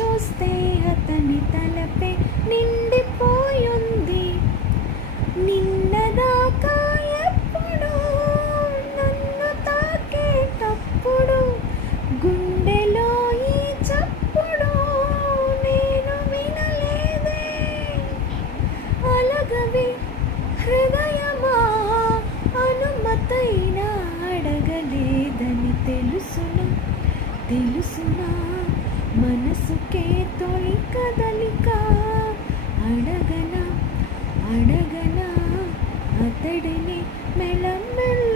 చూస్తే అతని తలపే నిండిపోయింది. నిన్నదాకా ఎప్పుడు నన్ను తాకేటప్పుడు గుండెలో ఈ చప్పుడు నేను వినలేదే. అలగవే హృదయమా, అనుమతైనా అడగలేదని తెలుసునా మనసుకే తొలి కదలిక. అడగనా అతడిని మెల్లమెల్ల